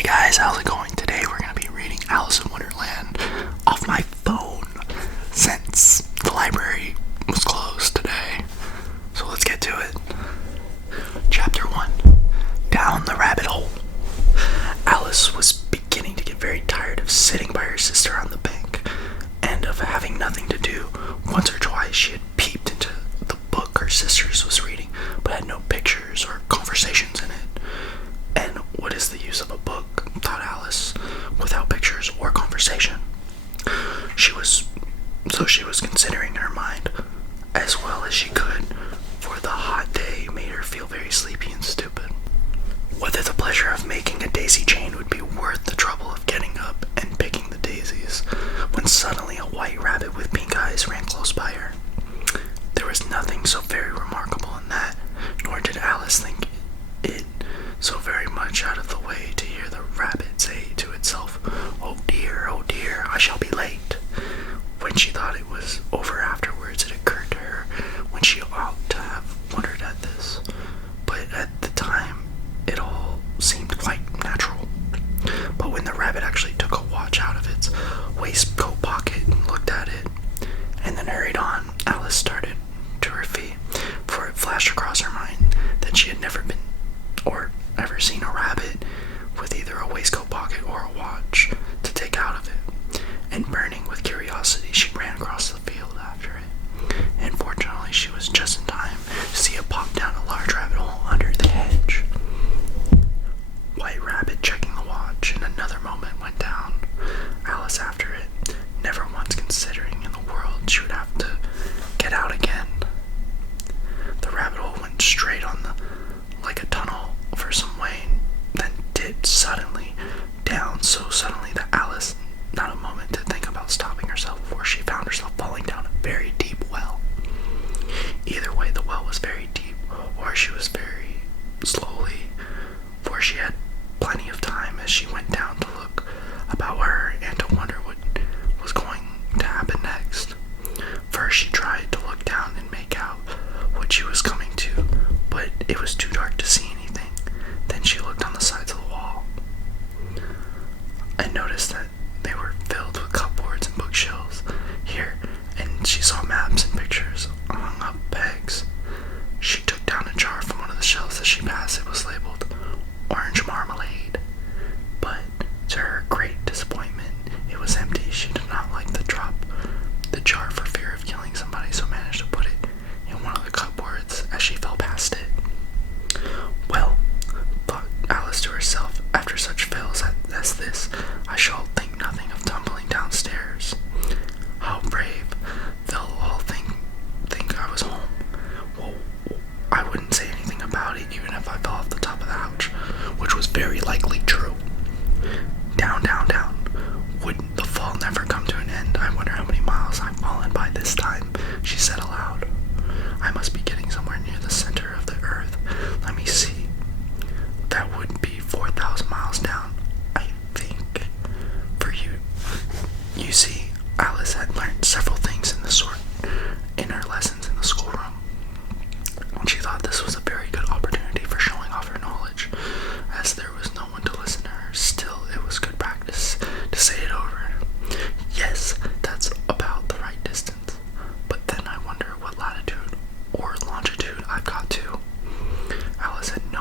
Hey guys, how's it going? Today we're going to be reading Alice in Wonderland off my phone since the library was closed today. So let's get to it. Chapter 1. Down the Rabbit Hole. Alice was beginning to get very tired of sitting by her sister on the bank and of having nothing to do. Once or twice she had peeped into the book her sister's was reading, but had no pictures or conversations in it. And what is the use of a book, thought Alice, without pictures or conversation? She was considering in her mind as well as she could, for the hot day made her feel very sleepy and stupid. Whether the pleasure of making a daisy chain would be worth the trouble of getting up and picking the daisies, when suddenly a white rabbit with pink eyes ran close by her. There was nothing so very remarkable in that, nor did Alice think it so very much out of the way to hear the rabbit say to itself, oh dear, I shall be late." When she thought it was over afterwards, it occurred to her when she ought to have wondered at this, but at the time it all seemed quite natural. But when the rabbit actually took a watch out of its waistcoat pocket and looked at it, and then hurried on, Alice started to her feet, for it flashed across her mind that she had never been or ever seen a rabbit with either a waistcoat pocket or a watch to take out of it, and burning with curiosity she ran across the field after it, and fortunately she was just in time to see it pop down a large rabbit hole under the hedge. White Rabbit, checking the watch, in another moment went down, Alice after it, never once considering in the world she would have to get out again. The rabbit hole went straight on like a tunnel for some way, then dipped suddenly down, so suddenly that Alice not a moment to think about stopping herself before she found herself falling down a very deep well. Either way, the well was very deep, or she was very slowly, for she had plenty of time as she went down to look about her and to wonder what was going to happen next. First she tried to look down and make out what she was coming to, but it was too dark to see anything. Then she looked on the sides of the wall and noticed that they were filled with cupboards and bookshelves here, and she saw maps and pictures hung up pegs. She took down a jar from one of the shelves as she passed. It was labeled orange marmalade, but to her great disappointment it was empty. She did not like to drop the jar for fear of killing somebody, so managed to put it in one of the cupboards as she fell past it. Well, thought Alice to herself, after such fails as this, I shall think nothing of tumbling downstairs. How brave! They'll all think I was home. Well, I wouldn't say anything about it, even if I fell off the top of the couch, which was very likely true. Down, down, down. Would the fall never come to an end? I wonder how many miles I've fallen by this time, she said aloud. I must be getting somewhere near the center of the earth. Let me see. That would be 4,000 miles down, I think. For you see, Alice had learned several things in the sort in her lessons in the schoolroom, and she thought this was a very good opportunity for showing off her knowledge, as there was no one to listen to her. Still, it was good practice to say it over. Yes, that's about the right distance, but then I wonder what latitude or longitude I've got to. Alice had no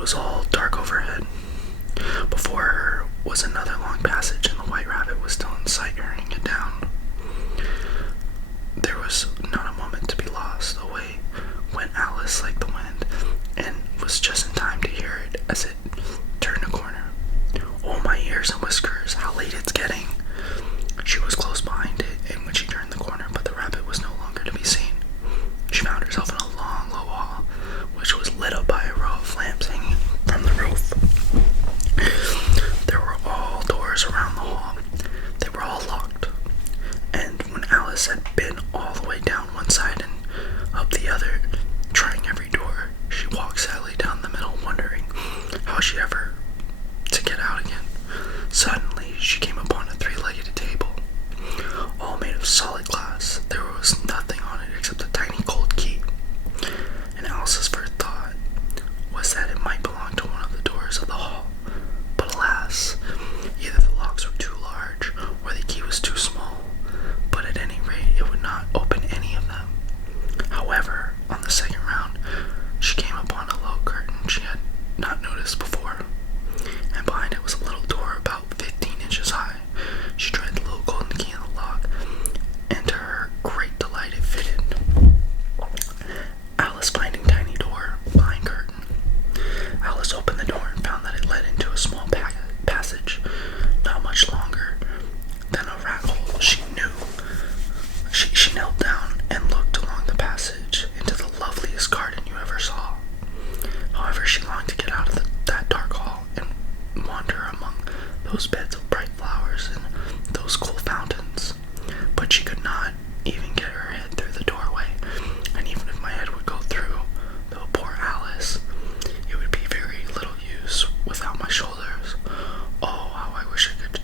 was all dark overhead. Before her was another long passage, and the white rabbit was still in sight, hurrying it down. There was not a moment to be lost. Away went Alice like the wind, and was just in time to hear it as it turned a corner. Oh, my ears and whiskers, how late it's getting! She was close behind it, and when she turned the corner, but the rabbit was no longer to be seen. She found herself in a long, low hall, which was lit up by a row of lamps hanging from the roof. There were all doors around the hall. They were all locked, and when Alice had been all the way down one side and up the other, trying every door, she walked sadly down the middle, wondering how she ever to get out again. Suddenly, she came upon a three-legged table, all made of solid glass. There was nothing on it except a tiny gold key, and Alice's first thought was that it might belong to one of the doors of the hall. But alas, either the locks were too large or the key was too small, but at any rate it would not open any of them. However, on the second round, she came upon a low curtain she had not noticed before, and behind it was a little door about 15 inches high. She tried the little golden key in the lock, and to her great delight it fitted. Alice finding tiny door behind curtain. Alice opened the door and found that it led into a small passage, not much longer than a rat hole. She knew. She knelt down and looked along the passage into the loveliest garden you ever saw. However, she longed to get out of that dark hall and wander among those beds of bright flowers and those cool fountains. But she could not even get her head through the doorway, and even if my head would go through, though poor Alice, it would be very little use without my shoulders. Oh, how I wish I could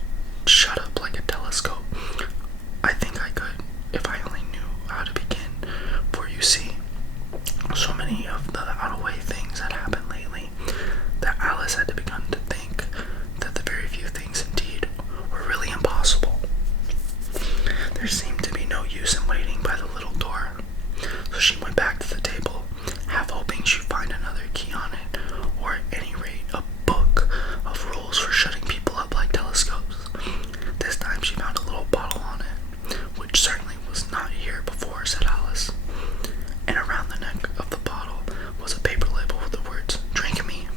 shut up like a telescope. I think I could, if I only knew how to begin, for you see, so many of the out-of-way things had happened lately that Alice had to begin to think that the very few things indeed were really impossible. There seemed to be no use in waiting by the little door, so she went back to the table, half hoping she'd find another key on it, or at any rate a book of rules for shutting people up like telescopes. This time she found a little bottle on it, which certainly was not here before, said Alice, and around the neck of the bottle was a paper label with the words, "Drink me,"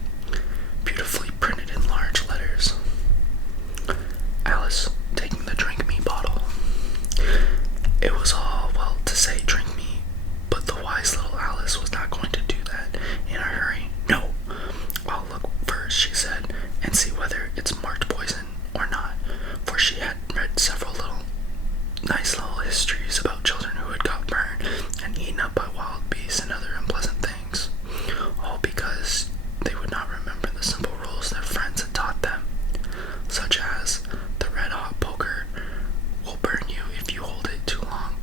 beautifully printed in large letters. Alice, taking the drink me bottle. It was all well to say drink me, but the wise little Alice was not going to do that in a hurry. No, I'll look first, she said, and see whether it's marked poison or not, for she had read several nice little histories about children who had got burned and eaten up by wild beasts and other unpleasant things, all because they would not remember the simple rules their friends had taught them, such as the red-hot poker will burn you if you hold it too long,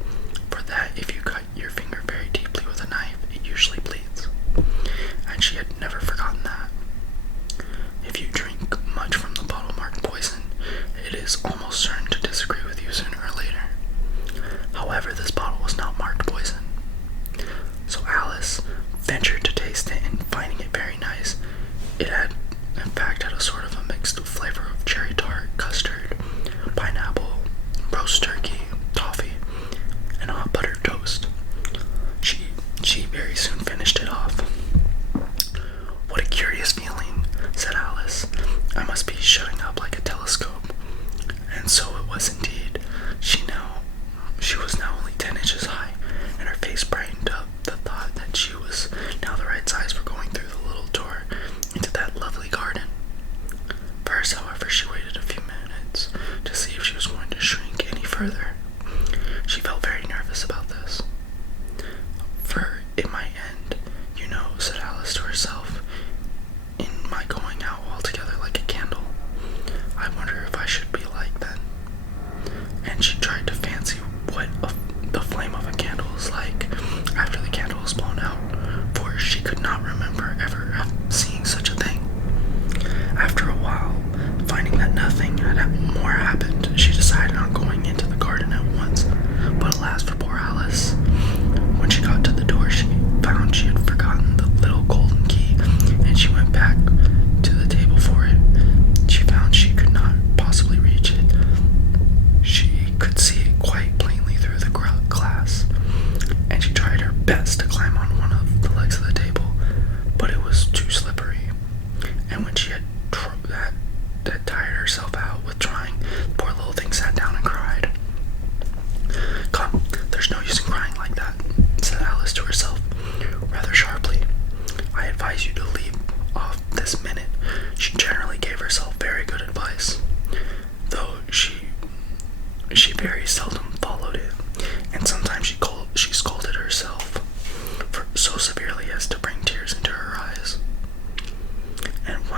for that if you cut your finger very deeply with a knife, it usually bleeds. And she had never forgotten that. If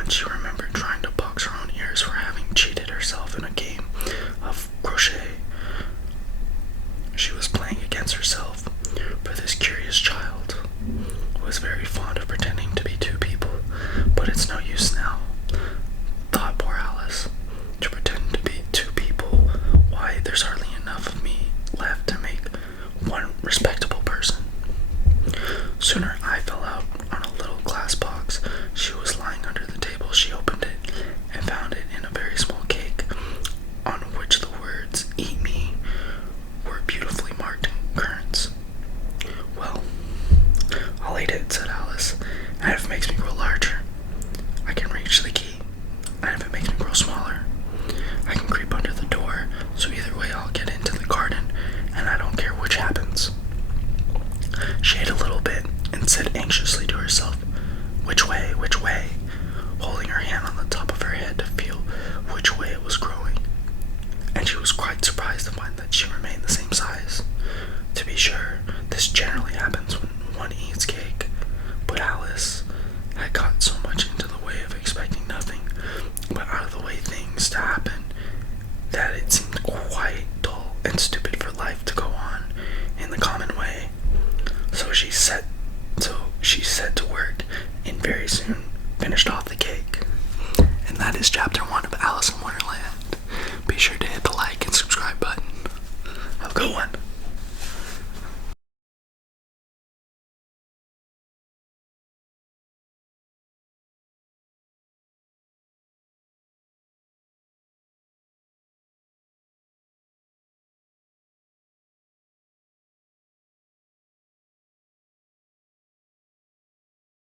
when she remembered trying to box her own ears for having cheated herself in a game of crochet. She was playing against herself, for this curious child was very fond of pretending to be two people, but it's no use now, thought poor Alice. To pretend to be two people, why, there's hardly enough of me left to make one respectable person. Soon her eye fell out on a little glass box. She was lying under the table. She opened it and found it in a very small cake, on which the words, "Eat me," were beautifully marked in currants. "Well, I'll eat it," said Alice, "and if it makes me grow larger, I can reach the key, and if it makes me grow smaller, I can creep under the door, so either way I'll get into the garden, and I don't care which happens." She ate a little bit and said anxiously to herself, "Which way, which way?" holding her hand on the top of her head to feel which way it was growing, and she was quite surprised to find that she remained the same size. To be sure, this generally happens when one eats cake, but Alice had got so much into the way of expecting nothing but out of the way things to happen that it seemed quite dull and stupid for life to go on in the common way. So she set to work, and very soon